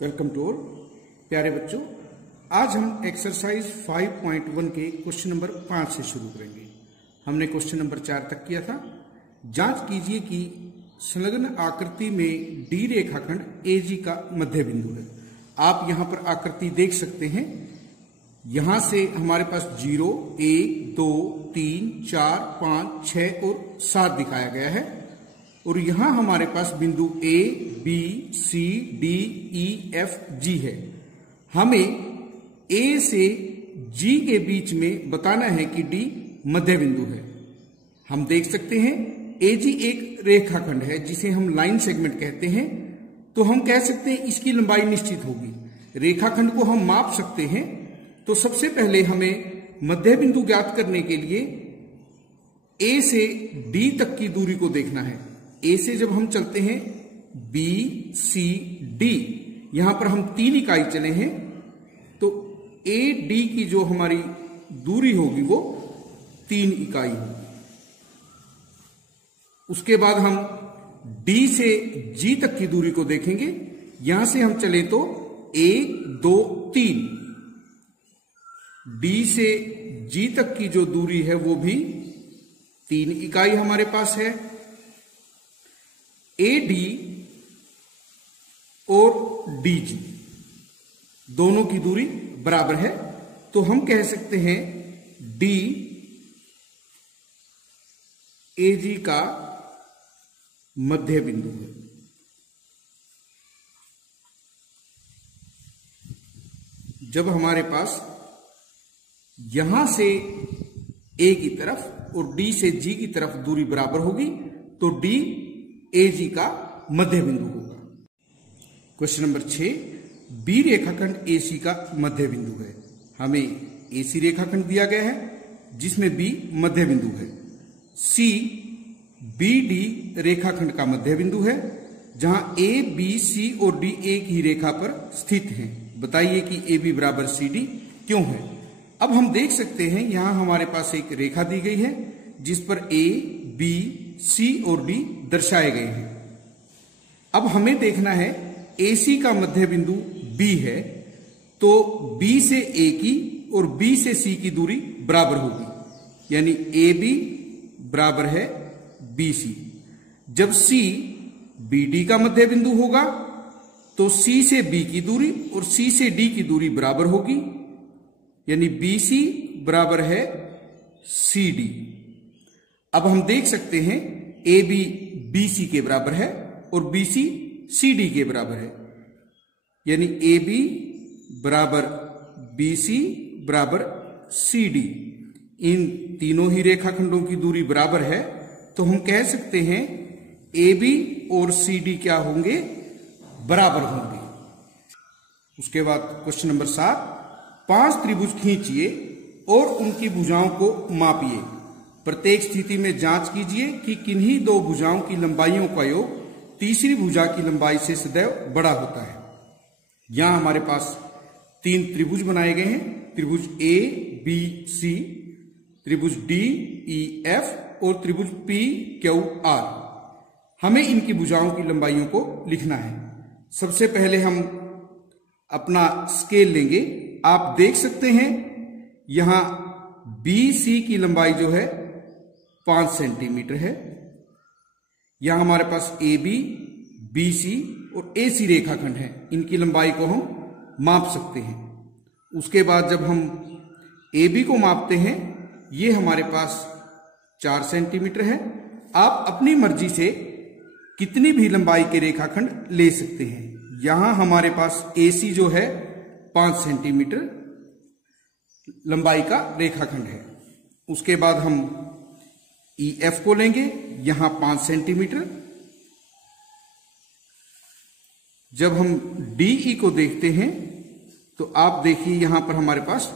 Welcome to all प्यारे बच्चों। आज हम एक्सरसाइज 5.1 के क्वेश्चन नंबर 5 से शुरू करेंगे। हमने क्वेश्चन नंबर 4 तक किया था। जांच कीजिए कि संलग्न आकृति में डी रेखाखंड एजी का मध्य बिंदु है। आप यहां पर आकृति देख सकते हैं। यहां से हमारे पास 0, 1, 2, 3, 4, 5, 6 और 7 दिखाया गया है और यहां हमारे पास बिंदु ए, बी, सी, डी, ई, एफ, जी है। हमें ए से जी के बीच में बताना है कि डी मध्य बिंदु है। हम देख सकते हैं एजी एक रेखाखंड है जिसे हम लाइन सेगमेंट कहते हैं। तो हम कह सकते हैं इसकी लंबाई निश्चित होगी। रेखाखंड को हम माप सकते हैं। तो सबसे पहले हमें मध्य बिंदु ज्ञात करने के लिए ए से डी तक की दूरी को देखना है। ए से जब हम चलते हैं बी, सी, डी, यहां पर हम 3 इकाई चले हैं तो ए डी की जो हमारी दूरी होगी वो 3 इकाई होगी। उसके बाद हम डी से जी तक की दूरी को देखेंगे। यहां से हम चले तो 1, 2, 3। डी से जी तक की जो दूरी है वो भी 3 इकाई हमारे पास है। एडी और डीजी दोनों की दूरी बराबर है। तो हम कह सकते हैं डी एजी का मध्य बिंदु है। जब हमारे पास यहां से ए की तरफ और डी से जी की तरफ दूरी बराबर होगी तो डी एजी का मध्य बिंदु होगा। क्वेश्चन नंबर 6, बी रेखाखंड एसी का मध्य बिंदु है। हमें एसी रेखाखंड दिया गया है जिसमें बी मध्य बिंदु है। सी बी डी रेखाखंड का मध्य बिंदु है जहां ए, बी, सी और डी एक ही रेखा पर स्थित हैं। बताइए कि ए बी बराबर सी डी क्यों है। अब हम देख सकते हैं यहां हमारे पास एक रेखा दी गई है जिस पर ए, बी, सी और डी दर्शाए गए हैं। अब हमें देखना है एसी का मध्य बिंदु बी है तो बी से ए की और बी से सी की दूरी बराबर होगी, यानी ए बी बराबर है बी सी। जब सी बी डी का मध्य बिंदु होगा तो सी से बी की दूरी और सी से डी की दूरी बराबर होगी, यानी बी सी बराबर है सी डी। अब हम देख सकते हैं ए बी बी सी के बराबर है और बी सी सी डी के बराबर है, यानी ए बी बराबर बी सी बराबर सी डी। इन तीनों ही रेखाखंडों की दूरी बराबर है तो हम कह सकते हैं ए बी और सी डी क्या होंगे, बराबर होंगे। उसके बाद क्वेश्चन नंबर 7, 5 त्रिभुज खींचिए और उनकी भुजाओं को मापिए। प्रत्येक स्थिति में जांच कीजिए कि किन्हीं 2 भुजाओं की लंबाइयों का योग तीसरी भुजा की लंबाई से सदैव बड़ा होता है। यहां हमारे पास 3 त्रिभुज बनाए गए हैं, त्रिभुज ए बी सी, त्रिभुज डी ई एफ और त्रिभुज पी क्यू आर। हमें इनकी भुजाओं की लंबाइयों को लिखना है। सबसे पहले हम अपना स्केल लेंगे। आप देख सकते हैं यहां बी सी की लंबाई जो है 5 सेंटीमीटर है। यहां हमारे पास ए बी, बी सी और ए सी रेखाखंड है। इनकी लंबाई को हम माप सकते हैं। उसके बाद जब हम ए बी को मापते हैं ये हमारे पास 4 सेंटीमीटर है। आप अपनी मर्जी से कितनी भी लंबाई के रेखाखंड ले सकते हैं। यहां हमारे पास ए सी जो है 5 सेंटीमीटर लंबाई का रेखाखंड है। उसके बाद हम ई एफ को लेंगे, यहां 5 सेंटीमीटर। जब हम डी ई को देखते हैं तो आप देखिए यहां पर हमारे पास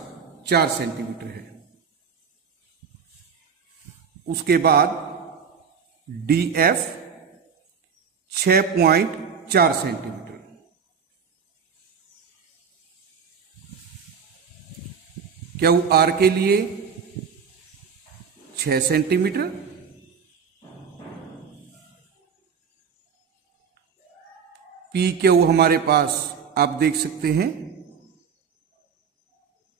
4 सेंटीमीटर है। उसके बाद D F 6.4 centimetre. Q R के लिए 6 सेंटीमीटर। पी क्यू हमारे पास आप देख सकते हैं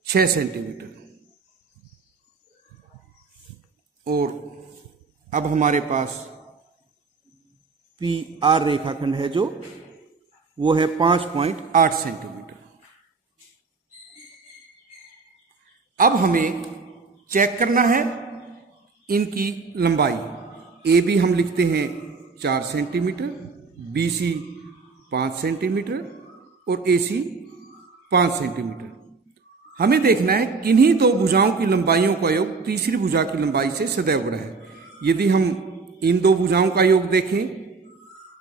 6 सेंटीमीटर। और अब हमारे पास PR रेखाखंड है जो वो है 5.8 सेंटीमीटर। अब हमें चेक करना है इनकी लंबाई। AB हम लिखते हैं 4 सेंटीमीटर, BC 5 सेंटीमीटर और AC 5 सेंटीमीटर। हमें देखना है किन्हीं दो भुजाओं की लंबाइयों का योग तीसरी भुजा की लंबाई से सदैव बड़ा है। यदि हम इन दो भुजाओं का योग देखें,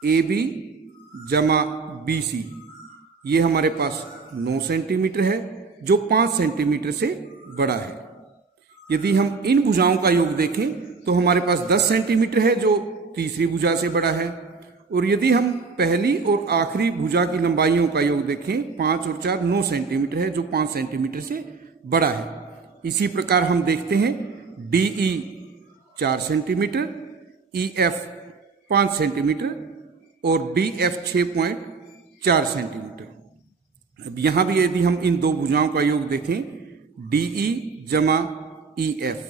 AB जमा BC, ये हमारे पास 9 सेंटीमीटर है जो 5 सेंटीमीटर से बड़ा है। यदि हम इन भुजाओं का योग देखें तो हमारे पास 10 सेंटीमीटर है जो तीसरी भुजा से बड़ा है। और यदि हम पहली और आखिरी भुजा की लंबाइयों का योग देखें, 5 और 4 9 सेंटीमीटर है जो 5 सेंटीमीटर से बड़ा है। इसी प्रकार हम देखते हैं DE 4 सेंटीमीटर, EF 5 सेंटीमीटर और DF 6.4 सेंटीमीटर। अब यहां भी यदि हम इन दो भुजाओं का योग देखें, DE जमा EF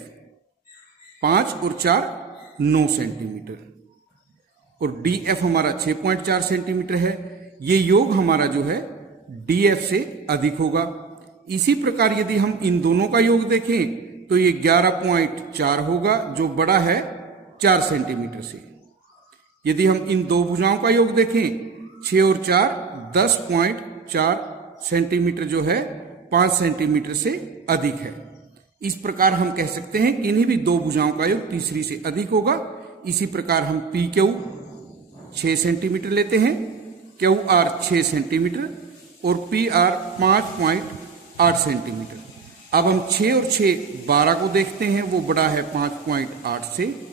5 और 4 9 सेंटीमीटर और DF हमारा 6.4 सेंटीमीटर है। ये योग हमारा जो है DF से अधिक होगा। इसी प्रकार यदि हम इन दोनों का योग देखें तो ये 11.4 होगा जो बड़ा है 4 सेंटीमीटर से। यदि हम इन दो भुजाओं का योग देखें, 6 और 4 10.4 सेंटीमीटर जो है 5 सेंटीमीटर से अधिक है। इस प्रकार हम कह सकते हैं कि इन्हीं भी दो भुजाओं का योग तीसरी से अधिक होगा। इसी प्रकार हम PQ 6 सेंटीमीटर लेते हैं, QR 6 सेंटीमीटर और PR 5.8 सेंटीमीटर। अब हम 6 और 6 12 को देखते हैं, वो बड़ा है 5.8 से।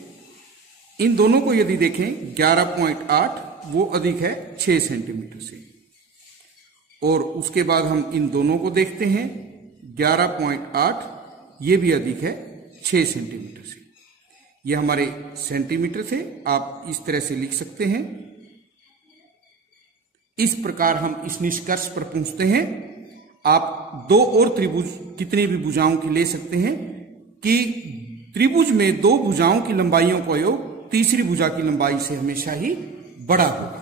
इन दोनों को यदि देखें 11.8 वो अधिक है 6 सेंटीमीटर से। और उसके बाद हम इन दोनों को देखते हैं 11.8 ये भी अधिक है 6 सेंटीमीटर से। ये हमारे सेंटीमीटर थे, आप इस तरह से लिख सकते हैं। इस प्रकार हम इस निष्कर्ष पर पहुंचते हैं। आप दो और त्रिभुज कितनी भी भुजाओं की ले सकते हैं कि त्रिभुज में दो भुजाओं की लंबाइयों का योग तीसरी भुजा की लंबाई से हमेशा ही बड़ा होगा।